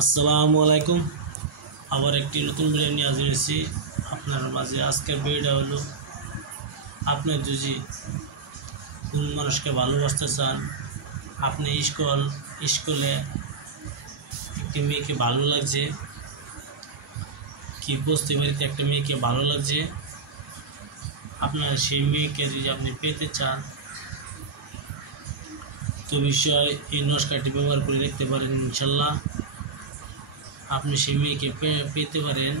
আসসালামু আলাইকুম। আবার একটি নতুন ভিডিও নিয়ে হাজির হয়েছি আপনার মাঝে। আজকের ভিডিওটা হলো, আপনি যদি কোন মানুষকে ভালোবাসতে চান, আপনি স্কুলে একটি মেয়েকে ভালো লাগছে, কি বস্তি বাড়িতে একটা মেয়েকে ভালো লাগছে, আপনার সেই মেয়েকে যদি আপনি পেতে চান, তো বিষয় এই নকশাটি ব্যবহার করে দেখতে পারেন। ইনশাল্লাহ আপনি সেই মেয়েকে পেতে পারেন।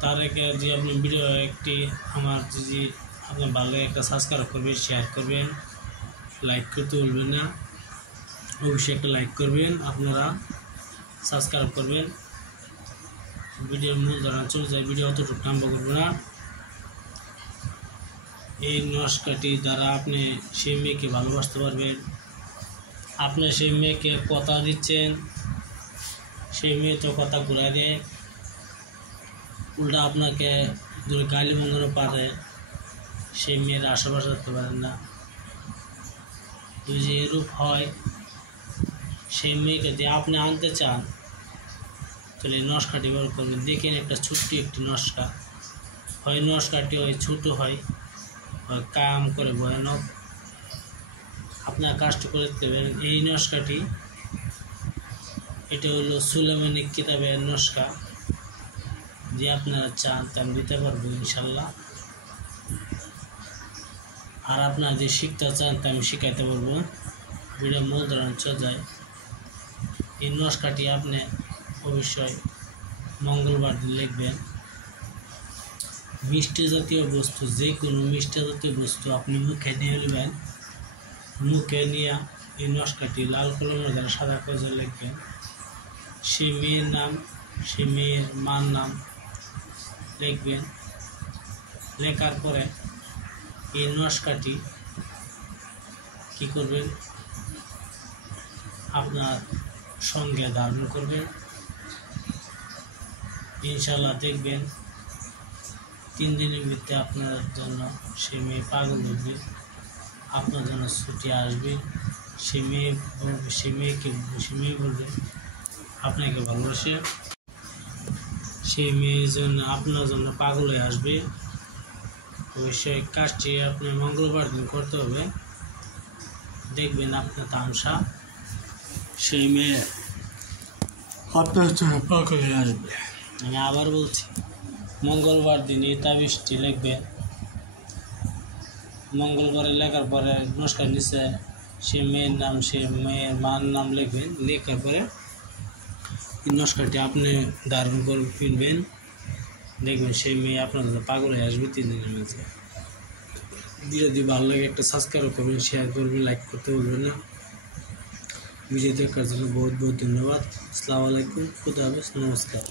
তার আগে যে আপনি ভিডিও একটি আমার যদি আপনার ভালো লাগে একটা সাবস্ক্রাইব করবেন, শেয়ার করবেন, লাইক করতে ভুলবেন না। অবশ্যই একটা লাইক করবেন, আপনারা সাবস্ক্রাইব করবেন। ভিডিওর মূল ধারণা চলে যায়, ভিডিও অতটুকু লম্বা করবে না। এই নকশাটি দ্বারা আপনি সেই মেয়েকে ভালোবাসতে পারবেন। আপনি সেই মেয়েকে কথা দিচ্ছেন, সেই মেয়ে তো কথা ঘুরায় দেয়, উল্টা আপনাকে যদি গালি মঙ্গলও পারে, সেই মেয়ের আশেপাশে থাকতে পারেন না। যদি এরূপ হয়, সেই মেয়েকে যে আপনি আনতে চান, তাহলে এই নকশাটি ব্যবহার করবেন। দেখেন একটা ছোট্ট একটি নকশা, হয় নকশাটি হয় ছোটো হয় কাম করে ভয়ানক। আপনার কাজটি করে দেবেন। এই নকশাটি এটা হলো সুলেমানি কিতাবের নকশা, যে আপনারা চান তা আমি দিতে পারবো ইনশাল্লাহ। আর আপনারা যে শিখতে চান তা আমি শিখাইতে পারবো। ভিডিও মূল ধারণা চলে যায়। এই নকশাটি আপনি অবশ্যই মঙ্গলবার দিন লিখবেন। মিষ্টি জাতীয় বস্তু, যে কোনো মিষ্টি জাতীয় বস্তু আপনি মুখে নিয়ে নেবেন। মুখে নিয়ে এই নকশাটি লাল কলমের দ্বারা সাদা কাগজে লিখবেন। সেই মেয়ের নাম, সেই মেয়ের মার নাম লিখবেন। লেখার পরে এই নকশাটি কী করবেন, আপনার সঙ্গে ধারণ করবেন। ইনশাল্লাহ দেখবেন 3 দিনের ভিতরে আপনার জন্য সেই মেয়ে পাগল হবে, আপনার জন্য ছুটি আসবে। সেই মেয়ে বলবে আপনাকে ভালোবাসে, সেই মেয়ের জন্য আপনার জন্য পাগল হয়ে আসবে। অবশ্যই কাজটি আপনি মঙ্গলবার দিন করতে হবে। দেখবেন আপনার তামসা, সেই মেয়ে আপনার জন্য পাগল হয়ে আসবে। আমি আবার বলছি, মঙ্গলবার দিন এই তাবিজটি লিখবেন। মঙ্গলবারে লেখার পরে নকশার নিচে সেই মেয়ের নাম, সেই মেয়ের মার নাম লিখবেন। লেখার পরে এই নকশাটি আপনি ধারণ করে কিনবেন। দেখবেন সেই মেয়ে আপনার জন্য পাগল হয়ে আসবে 3 দিনের মধ্যে। যদি ভালো লাগে একটা সাবস্ক্রাইব করবেন, শেয়ার করবেন, লাইক করতে ভুলবেন না। ভিডিও দেখার জন্য বহুত বহুত ধন্যবাদ। আসসালামু আলাইকুম, খুদা হাফেজ, নমস্কার।